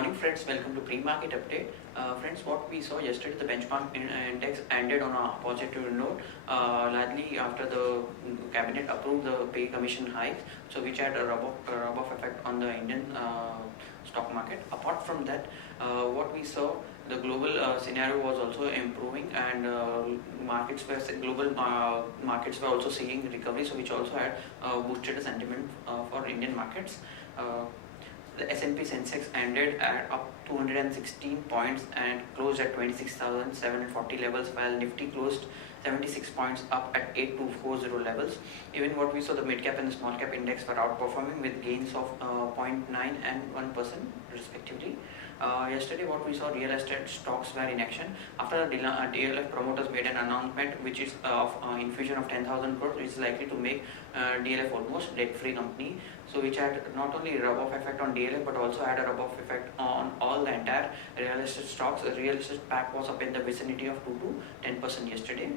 morning friends, welcome to pre-market update. Friends, what we saw yesterday, the benchmark index ended on a positive note, largely after the cabinet approved the pay commission hike, so which had a rub-off effect on the Indian stock market. Apart from that, what we saw, the global scenario was also improving, and global markets were also seeing recovery, so which also had boosted the sentiment for Indian markets. The S&P Sensex ended at up 216 points and closed at 26,740 levels, while Nifty closed 76 points up at 8240 levels. Even what we saw, the mid cap and the small cap index were outperforming with gains of 0.9 and 1% respectively. Yesterday, what we saw, real estate stocks were in action after the DLF promoters made an announcement which is of infusion of 10,000 crores, which is likely to make DLF almost debt-free company. So which had not only a rub-off effect on DLF but also had a rub-off effect on all the entire real estate stocks. The real estate pack was up in the vicinity of 2 to 10% yesterday.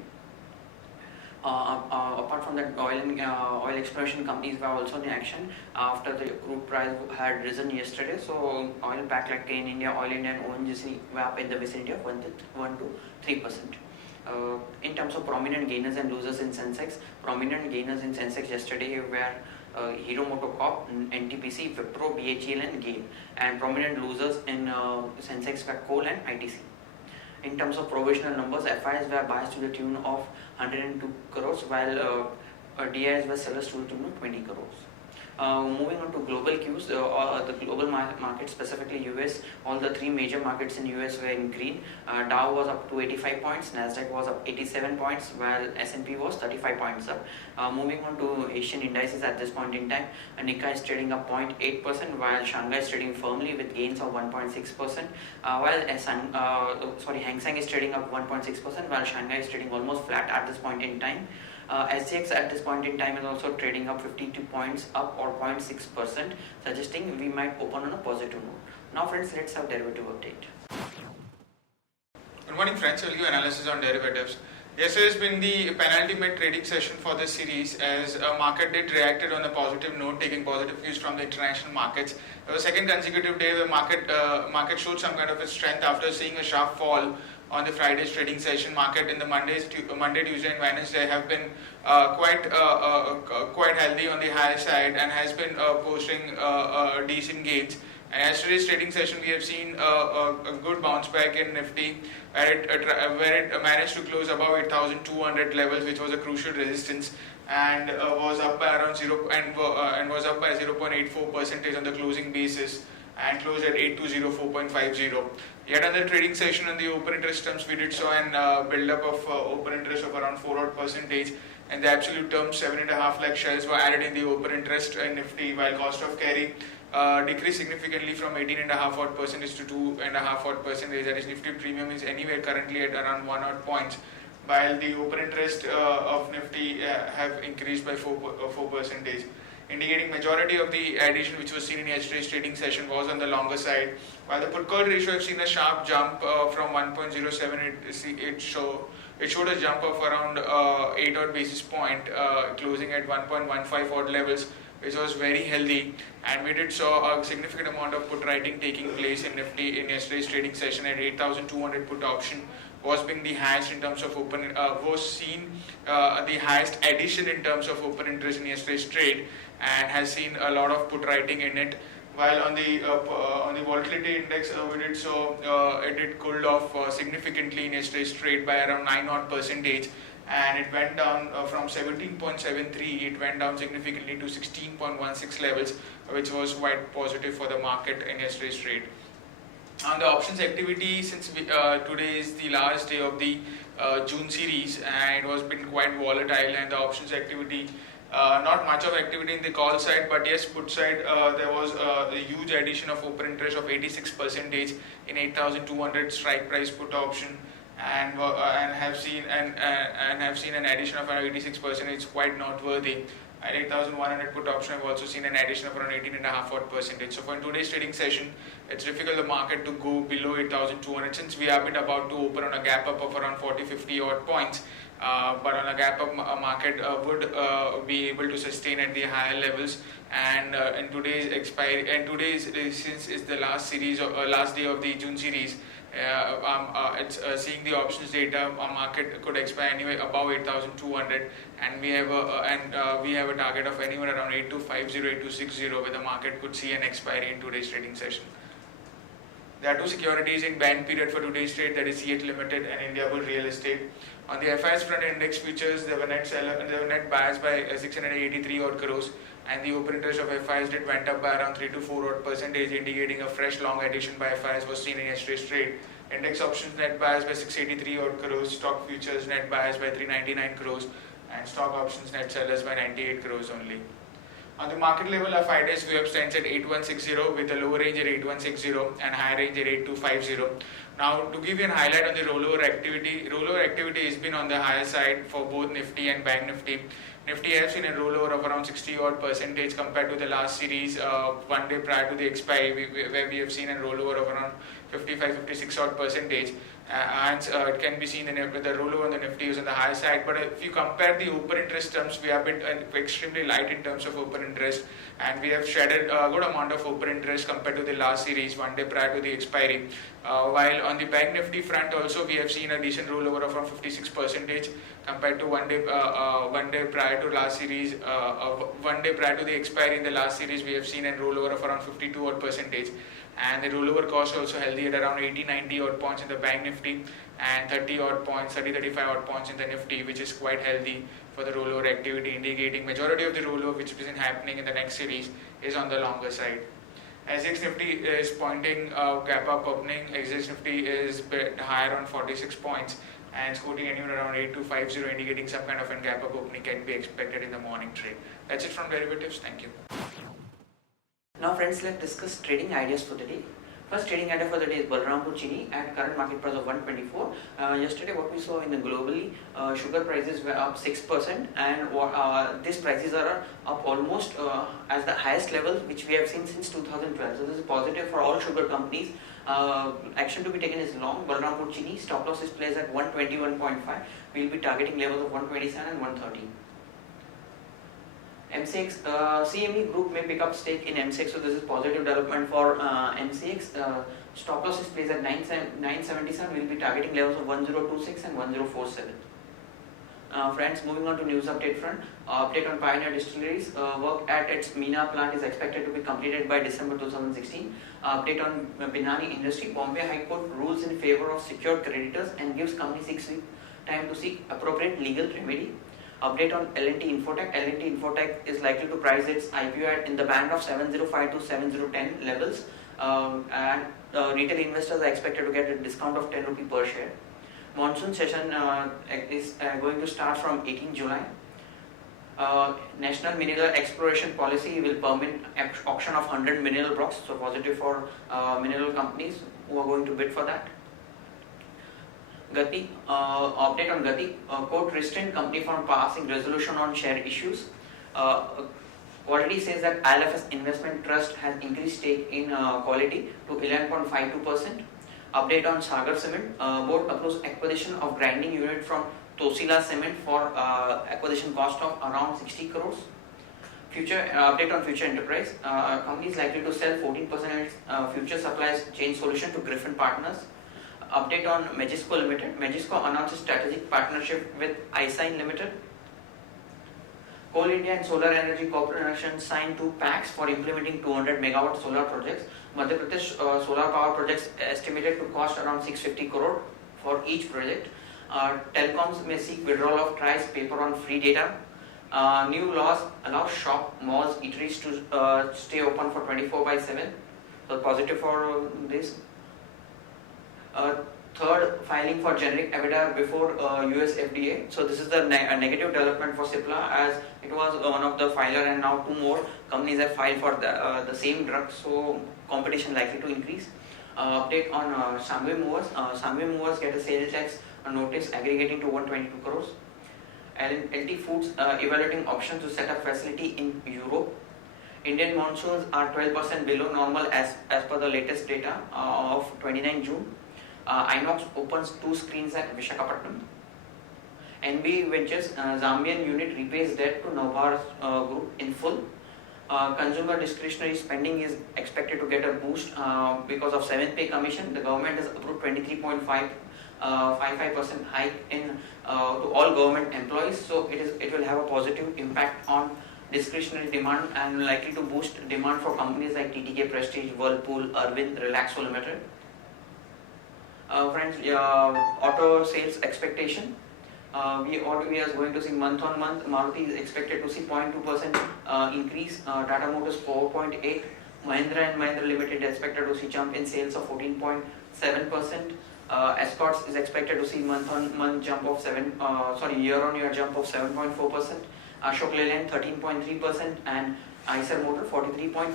Apart from that, oil exploration companies were also in action after the crude price had risen yesterday. So oil pack like in India, Oil India and ONGC were up in the vicinity of 1 to 3%. In terms of prominent gainers and losers in Sensex, prominent gainers in Sensex yesterday were Hero MotoCorp, NTPC, Wipro, BHEL and GAIL, and prominent losers in Sensex were coal and ITC. In terms of provisional numbers, FIs were biased to the tune of 102 crores, while DIs were sellers to the tune of 20 crores. Moving on to global cues, the global market, specifically US, all the three major markets in US were in green. Dow was up to 85 points, Nasdaq was up 87 points, while S&P was 35 points up. Moving on to Asian indices at this point in time, Nikkei is trading up 0.8%, while Shanghai is trading firmly with gains of 1.6%, while Hang Seng is trading up 1.6%, while Shanghai is trading almost flat at this point in time. SGX at this point in time is also trading up 52 points up or 0.6%, suggesting we might open on a positive note. Now friends, let's have derivative update. Good morning friends, I will give analysis on derivatives. Yesterday has been the penultimate trading session for this series, as market did reacted on a positive note, taking positive views from the international markets. It was the second consecutive day where market showed some kind of a strength after seeing a sharp fall on the Friday's trading session. Market in the Monday, Tuesday and Wednesday have been quite healthy on the higher side and has been posting decent gains. And yesterday's trading session, we have seen a good bounce back in Nifty, where it managed to close above 8,200 levels, which was a crucial resistance, and was up by around 0.84% on the closing basis, and closed at 8204.50. Yet another trading session on the open interest terms, we did saw an build up of open interest of around 4%. In the absolute terms, 7.5 lakh shares were added in the open interest in Nifty, while cost of carry decreased significantly from 18.5% to 2.5%. That is, Nifty premium is anywhere currently at around 1 odd points, while the open interest of Nifty have increased by 4%. Indicating majority of the addition which was seen in yesterday's trading session was on the longer side, while the put call ratio have seen a sharp jump from 1.07. It showed a jump of around 8 odd basis point, closing at 1.15 odd levels, which was very healthy, and we did saw a significant amount of put writing taking place in Nifty in yesterday's trading session. At 8,200 put option was being the highest in terms of open, the highest addition in terms of open interest in yesterday's trade, and has seen a lot of put writing in it. While on the volatility index, we did so it did cooled off significantly in yesterday's trade by around 9 odd percentage, and it went down from 17.73. It went down significantly to 16.16 levels, which was quite positive for the market in yesterday's trade. On the options activity, since today is the last day of the June series, and it was been quite volatile, and the options activity, not much of activity in the call side, but yes, put side, there was a huge addition of open interest of 86% in 8,200 strike price put option, and have seen an addition of around 86%. It's quite noteworthy, and 8,100 put option have also seen an addition of around 18.5%. So for today's trading session, it's difficult the market to go below 8,200 since we have been about to open on a gap up of around 40-50 odd points. But on a gap up, market would be able to sustain at the higher levels. And in today's expiry, and today's since is the last series or last day of the June series, it's seeing the options data, market could expire anyway above 8,200, and we have a target of anywhere around 8,250, 8,260, where the market could see an expiry in today's trading session. There are two securities in ban period for today's trade, that is CH Limited and Indiabull Real Estate. On the FIs front, index futures, there were net buyers by 683 odd crores, and the open interest of FIs went up by around 3 to 4 odd percentage, indicating a fresh long addition by FIs was seen in yesterday's trade. Index options net buyers by 683 odd crores, stock futures net buyers by 399 crores, and stock options net sellers by 98 crores only. On the market level, our 5-day VWAP stands at 8160 with a lower range at 8160 and higher range at 8250. Now, to give you a highlight on the rollover activity has been on the higher side for both Nifty and Bank Nifty. Nifty has seen a rollover of around 60 odd percentage compared to the last series one day prior to the expiry, where we have seen a rollover of around 55-56 odd percentage. It can be seen with the rollover on the Nifty is on the high side. But if you compare the open interest terms, we have been extremely light in terms of open interest, and we have shedded a good amount of open interest compared to the last series one day prior to the expiry. While on the Bank Nifty front also, we have seen a decent rollover of around 56 percentage compared to one day prior to last series. One day prior to the expiry in the last series, we have seen a rollover of around 52 odd percentage. And the rollover cost also healthy at around 80-90 odd points in the Bank Nifty and 30-35 odd points in the Nifty, which is quite healthy for the rollover activity, indicating majority of the rollover which is happening in the next series is on the longer side. SGX Nifty is pointing gap up opening. SGX Nifty is bit higher on 46 points and it's quoting anywhere around 8250, indicating some kind of a gap up opening can be expected in the morning trade. That's it from derivatives. Thank you. Now friends, let's discuss trading ideas for the day. First trading idea for the day is Balrampur Chini at current market price of 124. Yesterday what we saw in the globally, sugar prices were up 6% and these prices are up almost as the highest level which we have seen since 2012. So this is positive for all sugar companies. Action to be taken is long. Balrampur Chini stop loss is placed at 121.5. We will be targeting levels of 127 and 130. MCX, CME group may pick up stake in MCX, so this is positive development for MCX. Stop loss is placed at 977. We will be targeting levels of 1026 and 1047. Friends, moving on to news update front. Update on Pioneer Distilleries. Work at its Meena plant is expected to be completed by December 2016. Update on Binani Industry. Bombay High Court rules in favor of secured creditors and gives company 6 weeks time to seek appropriate legal remedy. Update on L&T Infotech. L&T Infotech is likely to price its IPO in the band of 705 to 7010 levels, and retail investors are expected to get a discount of 10 rupee per share. Monsoon session is going to start from 18 July. National Mineral Exploration Policy will permit auction of 100 mineral blocks, so positive for mineral companies who are going to bid for that. Gati, update on Gati. Court restrained company from passing resolution on share issues. Already says that ILFS Investment Trust has increased stake in Quality to 11.52%. Update on Sagar Cement. Board approves acquisition of grinding unit from Tosila Cement for acquisition cost of around 60 crores. Update on Future Enterprise. Company is likely to sell 14% future supplies chain solution to Griffin Partners. Update on Majesco Limited. Majesco announces strategic partnership with iSign Limited. Coal India and Solar Energy Corporation signed 2 pacts for implementing 200 megawatt solar projects. Madhya Pradesh solar power projects estimated to cost around 650 crore for each project. Telecoms may seek withdrawal of TRI's paper on free data. New laws allow shop, malls, eateries to stay open for 24/7. So positive for this. Third, filing for generic EBITDA before US FDA. So this is the negative development for Cipla, as it was one of the filer and now 2 more companies have filed for the same drug. So competition likely to increase. Update on Sangvi Movers. Sangvi Movers get a sales tax notice aggregating to 122 crores. LT Foods evaluating options to set up facility in Europe. Indian monsoons are 12% below normal as per the latest data of 29 June. Inox opens 2 screens at Vishakhapatnam. NB Ventures Zambian unit repays debt to Navbharat Group in full. Consumer discretionary spending is expected to get a boost because of 7th pay commission. The government has approved 23.55% hike in to all government employees. So it will have a positive impact on discretionary demand and likely to boost demand for companies like TTK Prestige, Whirlpool, Arvind, Relaxo Limited. Friends, auto sales expectation. We are going to see month on month. Maruti is expected to see 0.2% increase. Tata Motors 4.8. Mahindra and Mahindra Limited is expected to see jump in sales of 14.7%. Escorts is expected to see month on month jump of year on year jump of 7.4%. Ashok Leyland 13.3% and Eicher Motor 43.2%.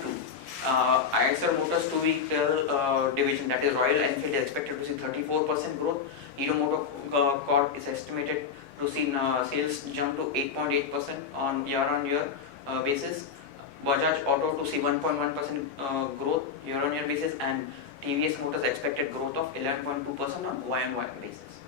Eicher Motors two-vehicle division, that is Royal Enfield, is expected to see 34% growth. Hero Motor Corp is estimated to see sales jump to 8.8% on year basis. Bajaj Auto to see 1.1% growth year-on-year basis, and TVS Motors expected growth of 11.2% on Y-on-Y basis.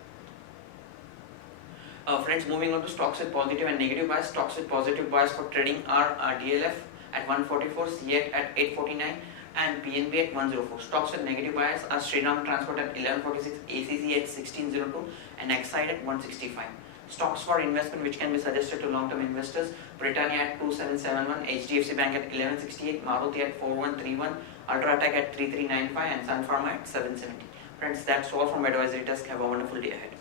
Friends, moving on to stocks with positive and negative bias. Stocks with positive bias for trading are DLF at 144, CEAT at 849 and PNB at 104. Stocks with negative bias are Shriram Transport at 1146, ACC at 1602 and Exide at 165. Stocks for investment which can be suggested to long-term investors: Britannia at 2771, HDFC Bank at 1168, Maruti at 4131, Ultratech at 3395 and Sun Pharma at 770. Friends, that's all from Advisory Desk. Have a wonderful day ahead.